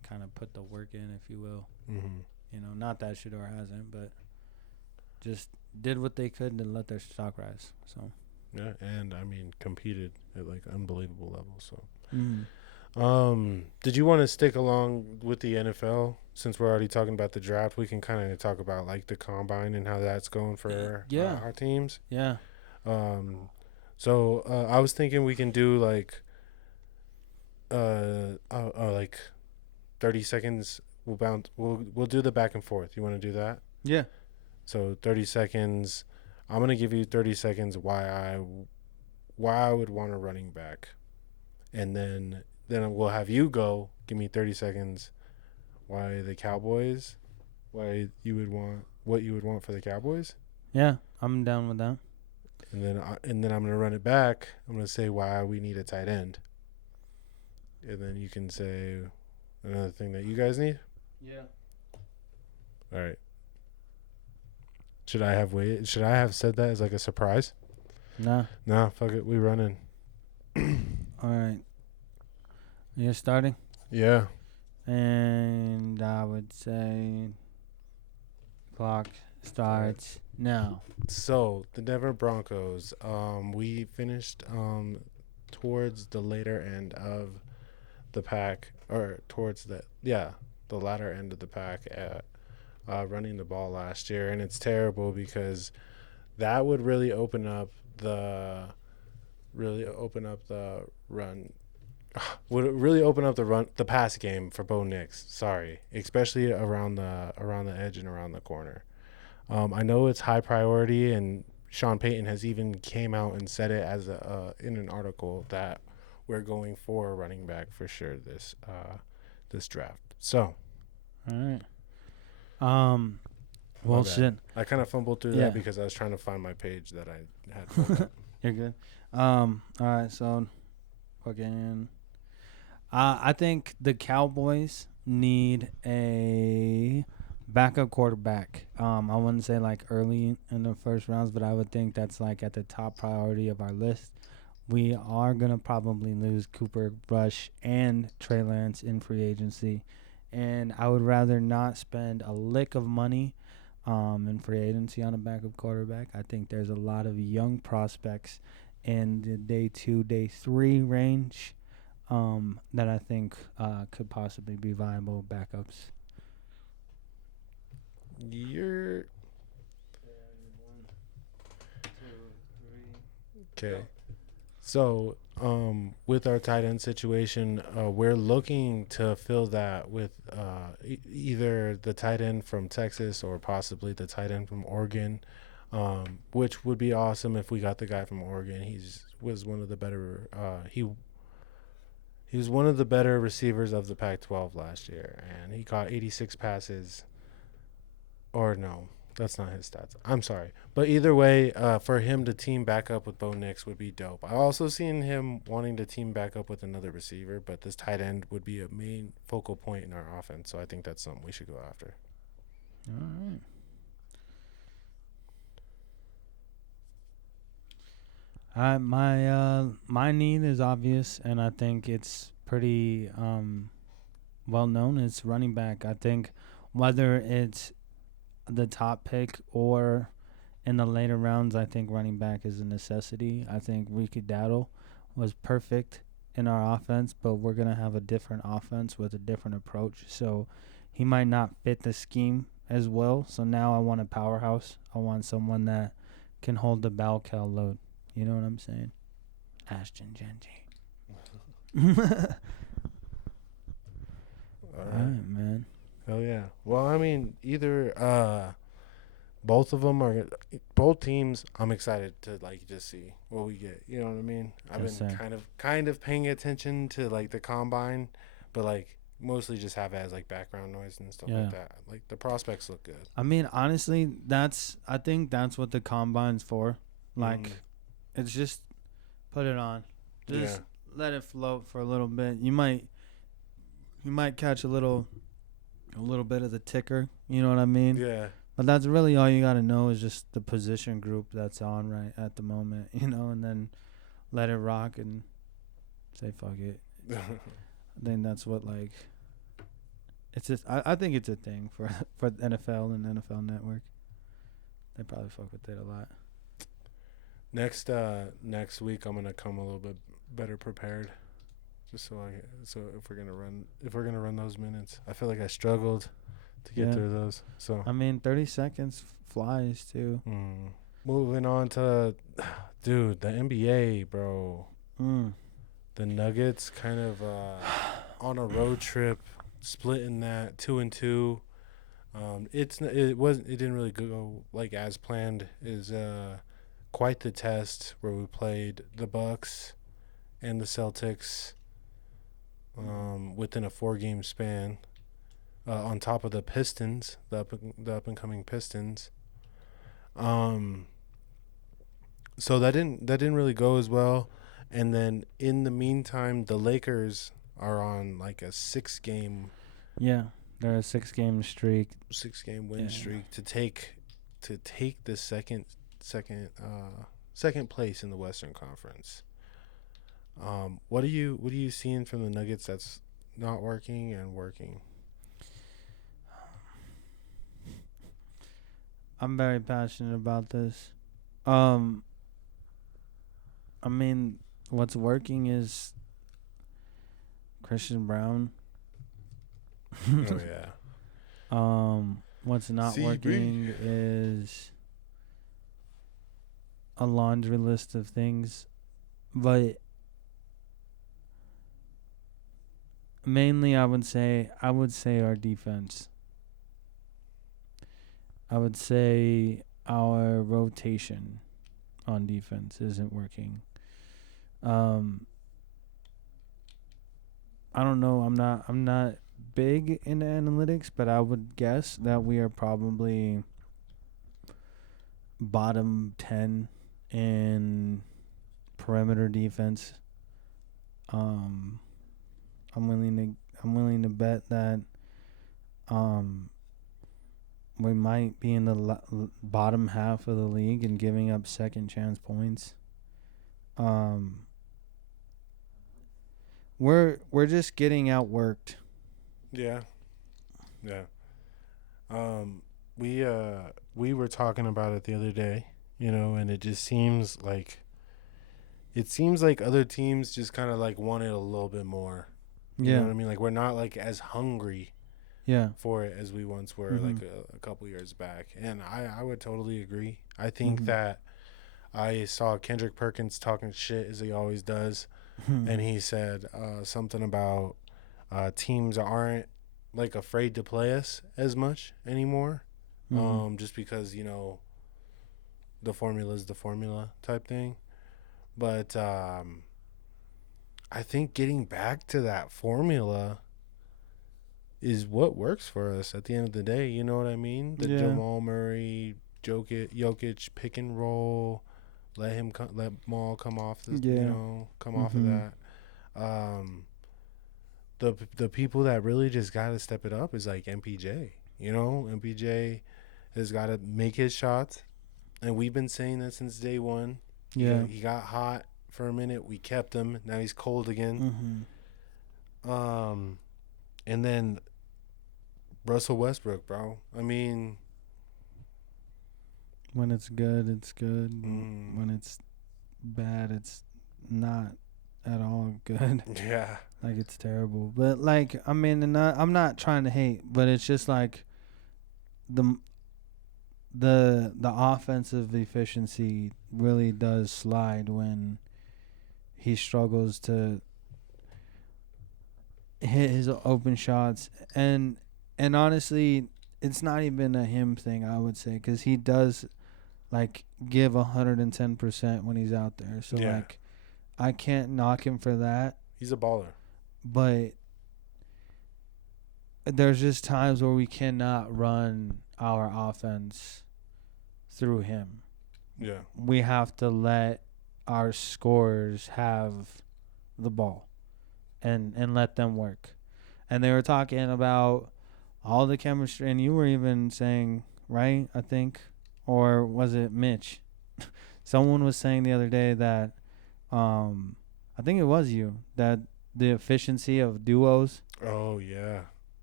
kind of put the work in, if you will. Mm-hmm. You know, not that Shador hasn't, but just did what they could and let their stock rise. So Yeah, and I mean competed at like unbelievable levels. So, mm-hmm. Did you want to stick along with the NFL since we're already talking about the draft? We can kind of talk about like the combine and how that's going for our teams. Yeah. So I was thinking we can do like like 30 seconds. We'll bounce. We'll do the back and forth. You want to do that? Yeah. So 30 seconds. I'm gonna give you 30 seconds why I would want a running back, and then we'll have you go. Give me 30 seconds. Why the Cowboys? Why you would want what you would want for the Cowboys? Yeah, I'm down with that. And then I'm gonna run it back. I'm gonna say why we need a tight end, and then you can say another thing that you guys need. Yeah. All right. Should I have said that as like a surprise? Nah. Nah, fuck it. We running. All right. You're starting? Yeah. And I would say clock starts now. So the Denver Broncos, we finished towards the later end of the pack, or towards the latter end of the pack at running the ball last year, and it's terrible because that would really open up the the pass game for Bo Nix. Sorry, especially around the edge and around the corner. I know it's high priority, and Sean Payton has even came out and said it as in an article that we're going for a running back for sure this draft. So, all right. Well, shit. I kind of fumbled through that because I was trying to find my page that I had pulled up. You're good. All right. So, fucking. I think the Cowboys need a backup quarterback. I wouldn't say like early in the first rounds, but I would think that's like at the top priority of our list. We are gonna probably lose Cooper Rush and Trey Lance in free agency, and I would rather not spend a lick of money in free agency on a backup quarterback. I think there's a lot of young prospects in the day 2, day 3 range that I think could possibly be viable backups. Okay. So, with our tight end situation, we're looking to fill that with either the tight end from Texas or possibly the tight end from Oregon, which would be awesome if we got the guy from Oregon. He was one of the better he was one of the better receivers of the Pac-12 last year, and he caught 86 passes. Or no, that's not his stats. I'm sorry. But either way, for him to team back up with Bo Nix would be dope. I also seen him wanting to team back up with another receiver, but this tight end would be a main focal point in our offense. So I think that's something we should go after. All right. My need is obvious, and I think it's pretty well known. It's running back. I think whether it's the top pick or in the later rounds, I think running back is a necessity. I think Ricky Dowdle was perfect in our offense, but we're going to have a different offense with a different approach. So he might not fit the scheme as well. So now I want a powerhouse. I want someone that can hold the bell cow load. You know what I'm saying? Ashton Genji. All right, man. Oh yeah. Well, I mean, either both teams. I'm excited to like just see what we get. You know what I mean? I've been kind of paying attention to like the combine, but like mostly just have it as like background noise and stuff like that. Like the prospects look good. I mean, honestly, I think that's what the combine's for. Like, it's just put it on, just let it float for a little bit. You might catch a little bit of the ticker. You know what I mean? Yeah. But that's really all you got to know is just the position group that's on right at the moment, you know, and then let it rock and say fuck it. I think that's what, like, It's just I think it's a thing for the NFL and NFL Network. They probably fuck with it a lot. Next week I'm gonna come a little bit better prepared, just so if we're gonna run those minutes, I feel like I struggled to get through those. So I mean, 30 seconds flies too. Moving on to, dude, the NBA, bro. The Nuggets kind of on a road trip, splitting that 2-2. It didn't really go like as planned. Is quite the test where we played the Bucks and the Celtics within a 4-game span. On top of the Pistons, the up and coming Pistons. So that didn't really go as well. And then in the meantime, the Lakers are on like a 6-game. Yeah, they're a 6-game streak. 6-game win streak to take the second place in the Western Conference. What are you seeing from the Nuggets that's not working and working? I'm very passionate about this. I mean, what's working is Christian Brown. Oh yeah. What's not CB. working is a laundry list of things, but mainly I would say our defense. I would say our rotation on defense isn't working. I don't know. I'm not big into analytics, but I would guess that we are probably bottom 10 in perimeter defense. I'm willing to bet that we might be in the bottom half of the league and giving up second chance points. We're just getting outworked. Yeah. We were talking about it the other day, and it just seems like other teams just kind of like want it a little bit more. You know what I mean? Like we're not like as hungry for it as we once were like a couple years back. And I would totally agree. I think that I saw Kendrick Perkins talking shit as he always does. And he said something about teams aren't like afraid to play us as much anymore. Just because, the formula is the formula type thing. But I think getting back to that formula is what works for us at the end of the day. You know what I mean? The Jamal Murray, Jokic pick and roll. Let Maul come off off of that. The people that really just got to step it up is like MPJ. MPJ has got to make his shots, and we've been saying that since day one. Yeah, he got hot for a minute. We kept him. Now he's cold again. And then Russell Westbrook, bro. I mean, when it's good, it's good. When it's bad, it's not at all good. Yeah. Like, it's terrible. But, like, I mean, and I'm not trying to hate, but it's just like the offensive efficiency really does slide when he struggles to hit his open shots. And honestly, it's not even a him thing, I would say, because he does like give 110% when he's out there. So like, I can't knock him for that. He's a baller. But there's just times where we cannot run our offense through him. Yeah. We have to let our scorers have the ball and let them work. And they were talking about all the chemistry, and you were even saying, right, I think, or was it Mitch? Someone was saying the other day that, I think it was you, that the efficiency of duos. Oh, yeah.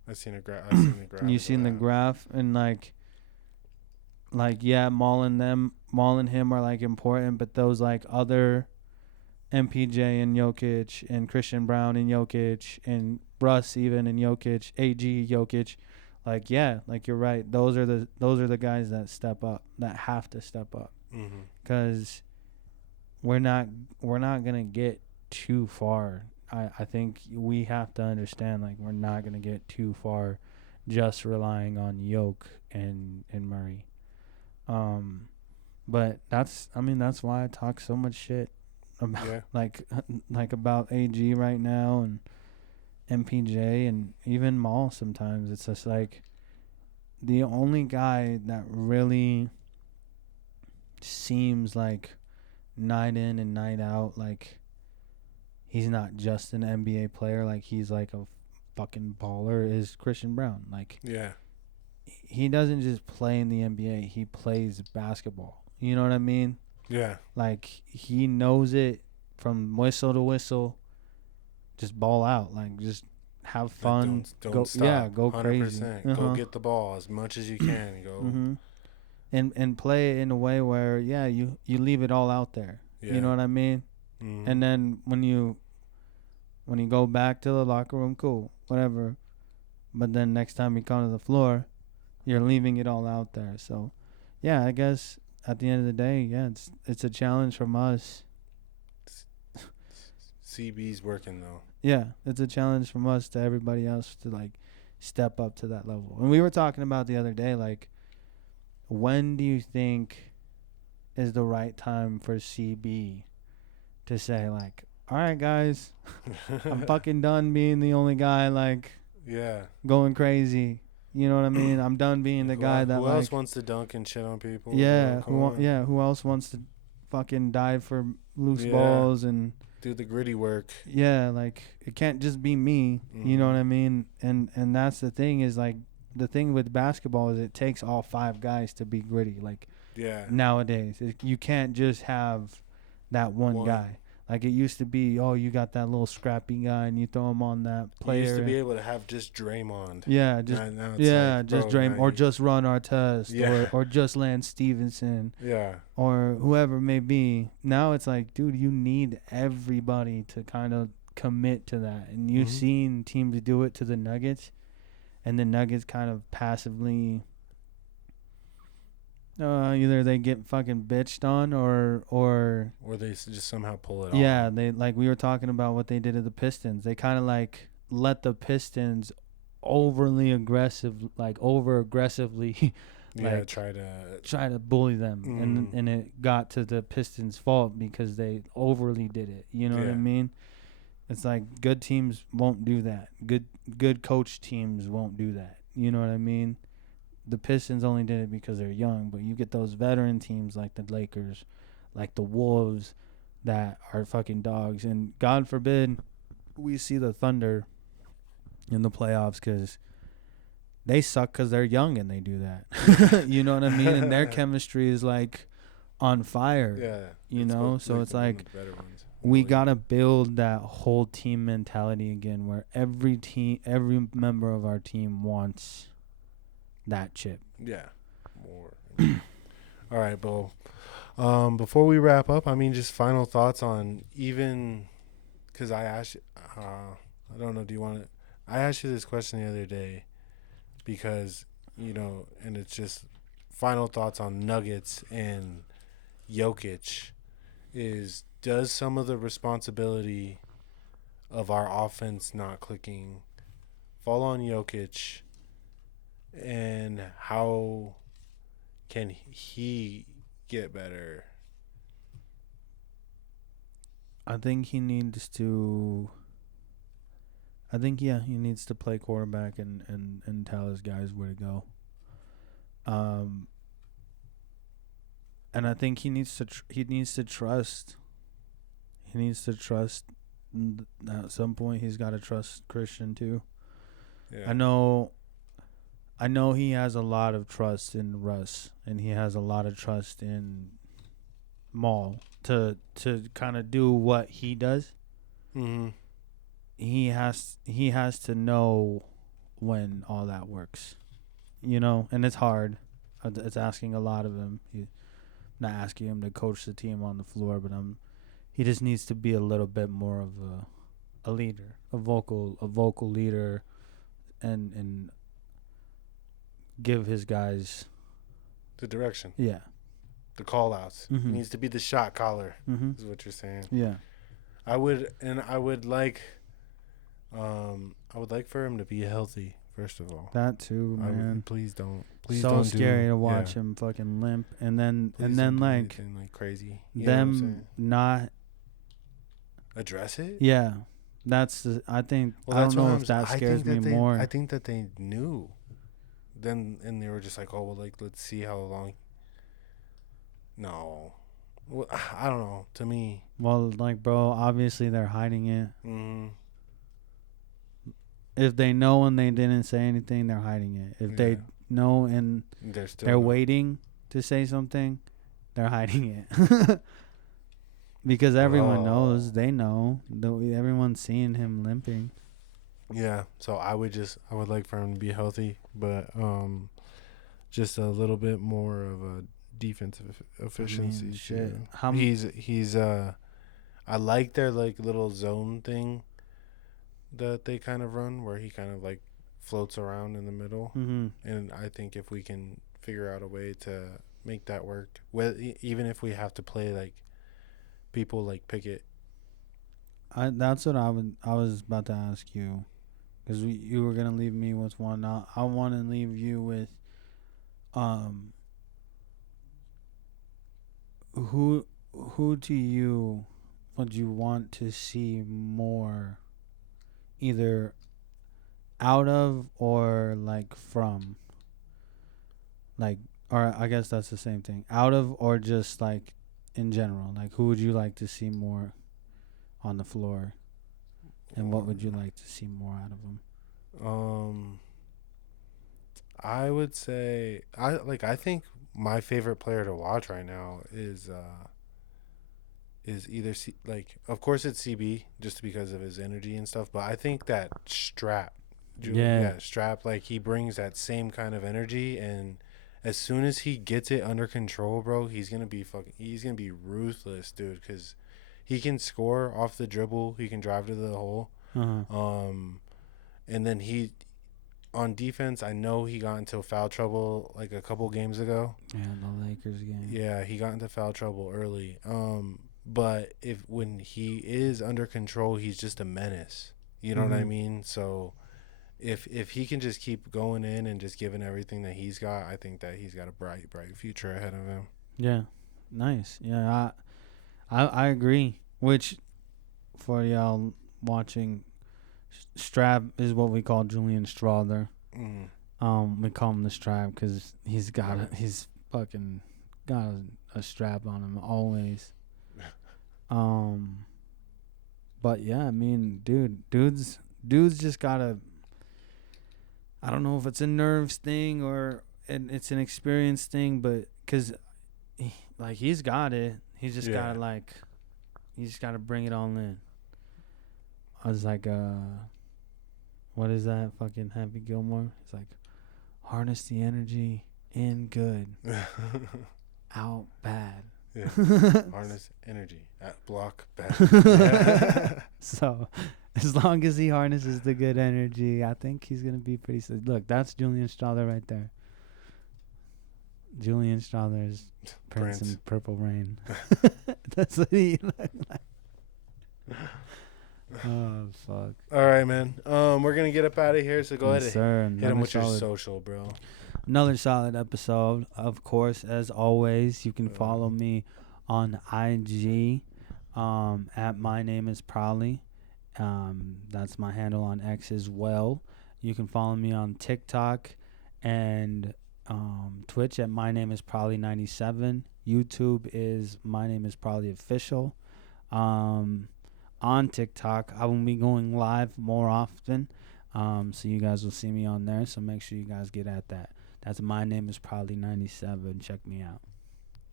I seen the graph. You seen the graph, and yeah, Maul and him are like important, but those like other MPJ and Jokic and Christian Brown and Jokic and Russ even and Jokic, AG Jokic, like yeah, like you're right. Those are the guys that step up, that have to step up, because we're not gonna get too far. I think we have to understand, like, we're not gonna get too far just relying on Yoke and Murray. But that's why I talk so much shit about like about AG right now and MPJ and even Maul sometimes. It's just like the only guy that really seems like night in and night out, like he's not just an NBA player, like he's like a fucking baller, is Christian Brown. Like, yeah, he doesn't just play in the NBA, he plays basketball. You know what I mean? Yeah. Like, he knows it from whistle to whistle. Just ball out. Like, just have fun. Don't go, stop. yeah, go 100%. Crazy. Go get the ball as much as you can. Go. And play it in a way where, yeah, you leave it all out there. Yeah. You know what I mean? And then when you go back to the locker room, cool, whatever. But then next time you come to the floor, you're leaving it all out there. So, yeah, I guess at the end of the day, yeah, it's a challenge from us. CB's working though. Yeah, it's a challenge from us to everybody else to like step up to that level. And we were talking about the other day, like, when do you think is the right time for CB to say, like, all right, guys, I'm fucking done being the only guy, like, going crazy. You know what I mean? I'm done being the guy that, who else wants to dunk and shit on people? Yeah, who else wants to fucking dive for loose balls and do the gritty work? Yeah, like, it can't just be me. You know what I mean? And that's the thing, is like, the thing with basketball is it takes all 5 guys to be gritty. Like, nowadays, you can't just have that one guy. Like, it used to be, oh, you got that little scrappy guy and you throw him on that player. You used to be able to have just Draymond. Yeah, just now it's just Draymond, or just Ron Artest, or just Lance Stevenson. Yeah. Or whoever it may be. Now it's like, dude, you need everybody to kind of commit to that. And you've seen teams do it to the Nuggets, and the Nuggets kind of passively either they get fucking bitched on or they just somehow pull it off. Yeah, they, like, we were talking about what they did to the Pistons. They kind of like let the Pistons over aggressively like try to bully them, and it got to the Pistons' fault because they overly did it. You know what I mean? It's like, good teams won't do that. Good coach teams won't do that. You know what I mean? The Pistons only did it because they're young, but you get those veteran teams like the Lakers, like the Wolves, that are fucking dogs. And God forbid we see the Thunder in the playoffs, because they suck because they're young and they do that. You know what I mean? And their chemistry is like on fire. Yeah. You know? So it's like, we got to build that whole team mentality again, where every member of our team wants that chip. Yeah. More. All right, Bo. Before we wrap up, I mean, just final thoughts on, even because I asked you, I don't know, do you want to, I asked you this question the other day because, you know, and it's just final thoughts on Nuggets and Jokic is, does some of the responsibility of our offense not clicking fall on Jokic, and how can he get better? I think he needs to play quarterback and tell his guys where to go. And I think he needs to trust. He needs to trust. At some point, he's got to trust Christian too. Yeah. I know he has a lot of trust in Russ, and he has a lot of trust in Maul to kind of do what he does. He has to know when all that works, you know. And it's hard. It's asking a lot of him. Not asking him to coach the team on the floor, but he just needs to be a little bit more of a leader, a vocal leader, and give his guys the direction. Yeah. The call outs. Mm-hmm. He needs to be the shot caller. Mm-hmm. Is what you're saying. Yeah. I would like for him to be healthy. First of all, that too, man. Please don't. So scary to watch him fucking limp, and then like crazy. Them not address it. Yeah, that's the. I think I don't know if that scares me more. I think that they knew. Then and they were just like, oh well, like let's see how long. No, well, I don't know. To me, well, like bro, obviously they're hiding it. Mm-hmm. If they know and they didn't say anything, they're hiding it. If they know and they're waiting to say something, they're hiding it. Because everyone knows, they know. Everyone's seeing him limping. Yeah, so I would like for him to be healthy, but just a little bit more of a defensive efficiency. I mean, shit. He's I like their like little zone thing that they kind of run, where he kind of like floats around in the middle. Mm-hmm. And I think if we can figure out a way to make that work, even if we have to play like people like Pickett. That's what I was about to ask you, because you were gonna leave me with one. I want to leave you with, who do you would you want to see more, either out of or like from, like, or I guess that's the same thing, out of or just like in general, like who would you like to see more on the floor, and what would you like to see more out of them? I would say I think my favorite player to watch right now is either of course it's CB, just because of his energy and stuff, but I think that Strap, Strap, like he brings that same kind of energy, and as soon as he gets it under control, bro, he's gonna be ruthless, dude, because he can score off the dribble, he can drive to the hole, and then on defense, I know he got into foul trouble like a couple games ago. Yeah, the Lakers game. Yeah, he got into foul trouble early. But when he is under control, he's just a menace. You know what I mean? So if he can just keep going in and just giving everything that he's got, I think that he's got a bright future ahead of him. Yeah, nice. Yeah, I agree. Which, for y'all watching, Strap is what we call Julian Strawther. We call him the Strap because he's fucking got a strap on him always. But yeah, I mean, dude's just gotta. I don't know if it's a nerves thing or it's an experience thing, but because he's got it, he's just gotta bring it all in. I was like, what is that fucking Happy Gilmore? It's like, harness the energy in good, out bad. Yeah. Harness energy at block bad. So, as long as he harnesses the good energy, I think he's gonna be pretty. Look, that's Julian Strawther right there. Julian Strawther is Prince in Purple Rain. That's what he looked like. Oh fuck! All right, man. We're gonna get up out of here, so go ahead and hit him with your social, bro. Another solid episode, of course. As always, you can follow me on IG at My Name Is Probably. That's my handle on X as well. You can follow me on TikTok and Twitch at My Name Is Probably 97. YouTube is My Name Is Probably Official. On TikTok, I will be going live more often, so you guys will see me on there. So make sure you guys get at that. That's My Name Is Probably 97. Check me out.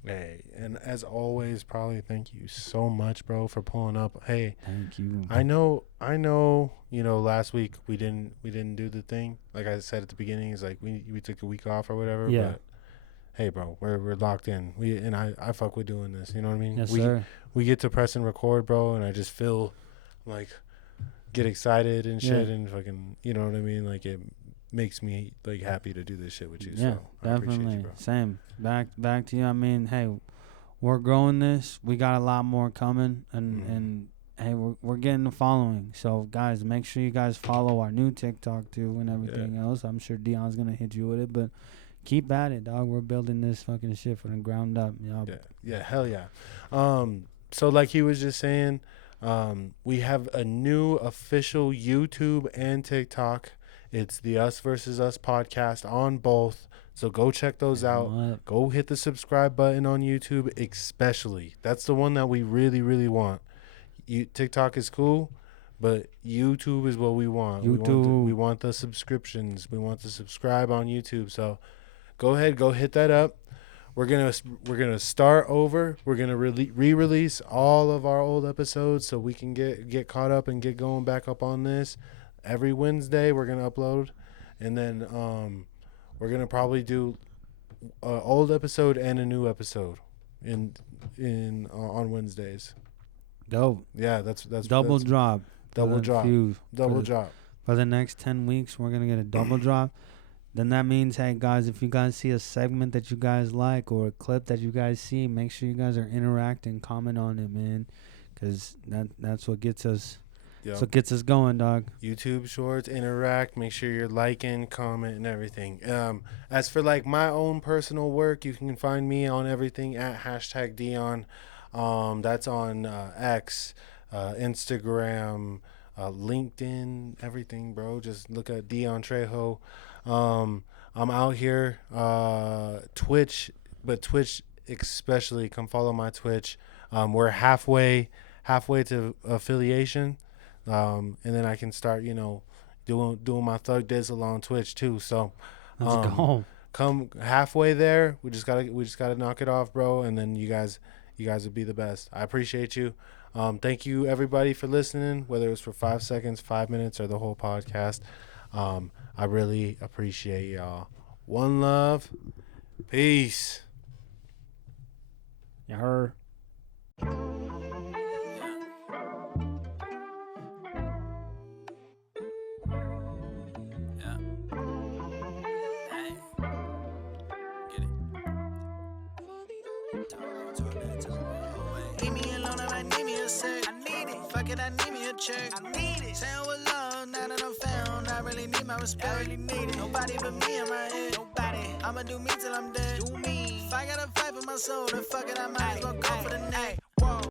Hey, and as always, probably thank you so much, bro, for pulling up. Hey, Thank you. I know, you know, last week we didn't do the thing. Like I said at the beginning, it's like we took a week off or whatever. Yeah. But hey, bro, we're locked in. I fuck with doing this. You know what I mean? Yes, sir. We get to press and record, bro, and I just feel like get excited and shit, and fucking, you know what I mean? Like it makes me like happy to do this shit with you. Yeah, So I appreciate definitely. you, bro. Same. Back to you. I mean, hey, we're growing this. We got a lot more coming, and hey, we're getting the following. So guys, make sure you guys follow our new TikTok too and everything else. I'm sure Dion's gonna hit you with it, but keep at it, dog. We're building this fucking shit from the ground up. You know? Yeah, hell yeah. So like he was just saying, we have a new official YouTube and TikTok. It's the Us Versus Us podcast on both. So go check those out. Go hit the subscribe button on YouTube, especially. That's the one that we really, really want. TikTok is cool, but YouTube is what we want. We want the subscriptions. We want to subscribe on YouTube. So go ahead, go hit that up. We're gonna start over. We're gonna re-release all of our old episodes so we can get caught up and get going back up on this. Every Wednesday we're gonna upload, and then we're gonna probably do an old episode and a new episode on Wednesdays. Dope. Yeah, that's double drop. Double drop. Double drop. For the next 10 weeks, we're gonna get a double drop. Then that means, hey guys, if you guys see a segment that you guys like or a clip that you guys see, make sure you guys are interacting, comment on it, man, because that's what gets us. Yep. That's what gets us going, dog. YouTube Shorts, interact. Make sure you're liking, comment, and everything. As for like my own personal work, you can find me on everything at #Dion. That's on X, Instagram, LinkedIn, everything, bro. Just look at Dion Trejo. I'm out here, Twitch, but Twitch especially. Come follow my Twitch. We're halfway to affiliation, and then I can start, you know, doing my Thug Dizzle on Twitch too. So, let's go. Come halfway there. We just gotta knock it off, bro. And then you guys would be the best. I appreciate you. Thank you everybody for listening, whether it was for 5 seconds, 5 minutes, or the whole podcast. I really appreciate y'all. One love. Peace. You heard. Leave me alone if I need me a sec. I need it. Fuck it, I need me a check. I need it. Saying with love, now that I'm found, I really need my respect. I really need it. Nobody but me in my head. Nobody. I'ma do me till I'm dead. Do me. If I gotta fight for my soul, then fuck it, I might as well go for the neck.